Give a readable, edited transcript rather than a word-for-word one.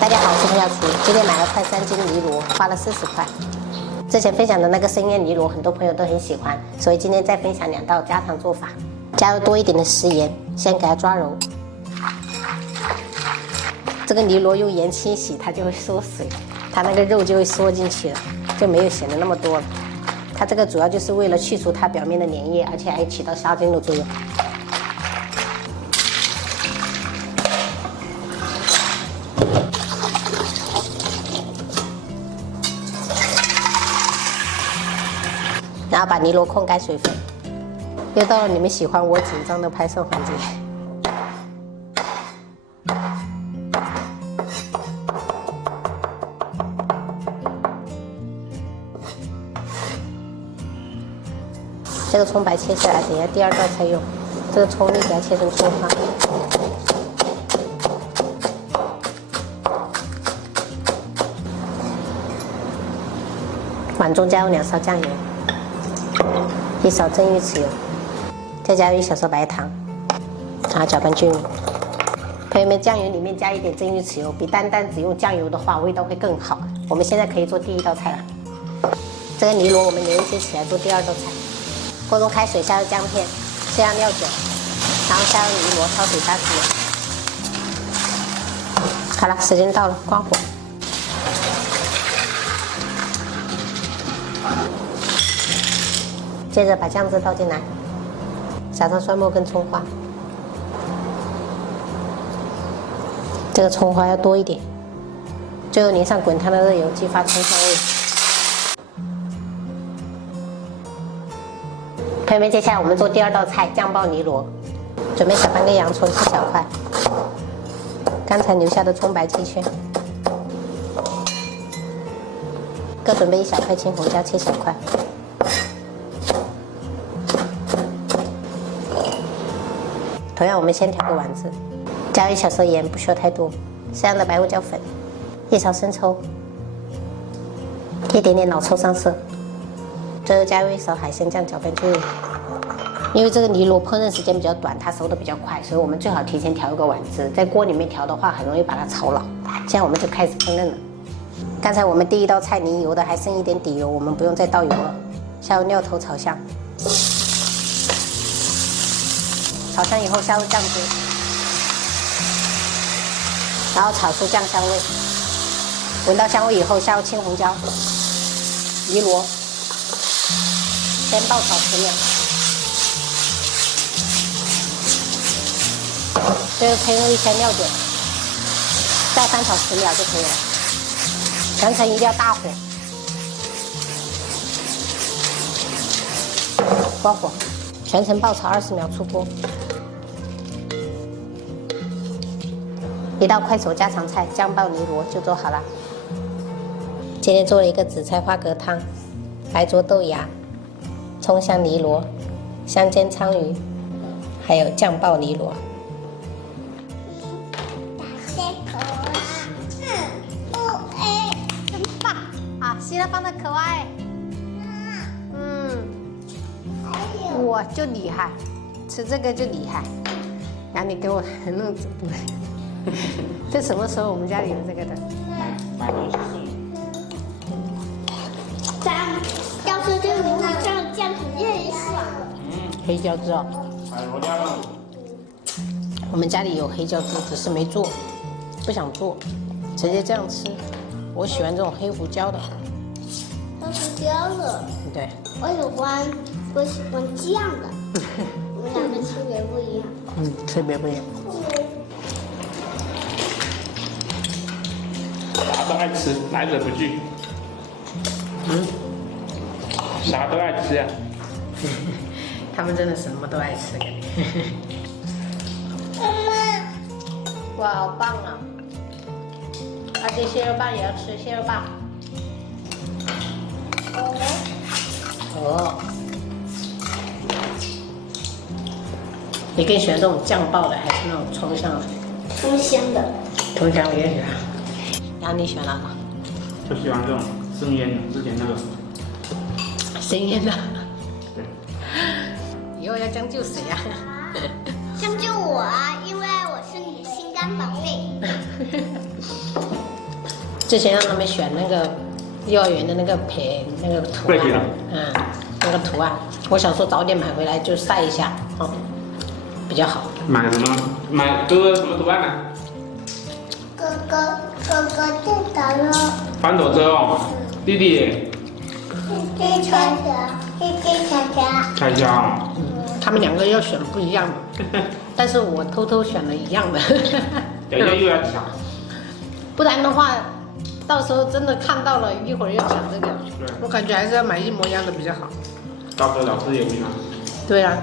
大家好，我是彭小厨。今天买了快3斤泥螺，花了40块。之前分享的那个生腌泥螺，很多朋友都很喜欢，所以今天再分享2道家常做法。加入多一点的食盐，先给它抓揉。这个泥螺用盐清洗，它就会缩水，它那个肉就会缩进去了，就没有显得那么多了。它这个主要就是为了去除它表面的粘液，而且还起到杀菌的作用。然后把泥螺控干水分。又到了你们喜欢我紧张的拍摄环节。这个葱白切下来，等一下第2道菜用。这个葱你给它切成葱花。碗中加入2勺酱油，1勺蒸鱼豉油，再加入1小勺白糖，然后搅拌均匀。朋友们，酱油里面加一点蒸鱼豉油，比单单只用酱油的话，味道会更好。我们现在可以做第1道菜了。这个泥螺我们留一些起来做第2道菜。锅中开水，下入姜片，适量料酒，然后下入泥螺，焯水30秒。好了，时间到了，关火。接着把酱汁倒进来，撒上蒜末跟葱花。这个葱花要多一点。最后淋上滚烫的热油，激发葱香味。朋友们，接下来我们做第2道菜酱爆泥螺。准备小半根洋葱切小块，刚才留下的葱白切圈，各准备1小块青红椒切小块。同样，我们先调个丸子，加入1小勺盐，不需要太多，适量的白胡椒粉，1勺生抽，一点点老抽上色。最后加入1勺海鲜酱，搅拌均匀。因为这个泥螺烹饪时间比较短，它熟得比较快，所以我们最好提前调一个碗汁，在锅里面调的话，很容易把它炒老。这样我们就开始烹饪了。刚才我们第1道菜泥油的还剩一点底油，我们不用再倒油了。下入料头炒香，炒香以后下入酱汁，然后炒出酱香味。闻到香味以后，下入青红椒、泥螺，先爆炒10秒。最后配入一些料酒，再翻炒10秒就可以了。全程一定要大火。关火，全程爆炒20秒出锅。1道快手家常菜酱爆泥螺就做好了。今天做了一个紫菜花蛤汤、白灼豆芽、葱香泥螺、香煎鲳鱼，还有酱爆泥螺。希拉放的可爱，我就厉害，吃这个就厉害。然后你给我弄这个，这什么时候我们家里有这个的？买东西送。要说这个名字这样很认识。黑椒汁哦。我家的。我们家里有黑椒汁，只是没做，不想做，直接这样吃。我喜欢这种黑胡椒的。黑胡椒的。对。我喜欢酱的。我们2个区别不一样。区别不一样。啥都爱吃，来者不拒。啥都爱吃呀。他们真的什么都爱吃，感觉。妈妈，哇，好棒啊！而且蟹肉棒也要吃蟹肉棒。哦。你更喜欢这种酱爆的，还是那种葱香的？葱香的。葱香我也喜欢。然后你喜欢哪个？就喜欢这种生腌的，之前那个。生腌的。对。以后要将就谁呀？将就我啊，因为我是你的心肝宝贝。之前让他们选那个幼儿园的那个培那个图背景案，那个图案，我想说早点买回来就晒一下，比较好。买什么？买哥什么图案呢？哥电脑了，翻斗车哦，弟弟弟弟开箱哦。他们两个要选不一样的，但是我偷偷选了一样的，人家又要抢，不然的话，到时候真的看到了，一会儿要抢这个，对，我感觉还是要买一模一样的比较好。到时候老师也为难。对啊。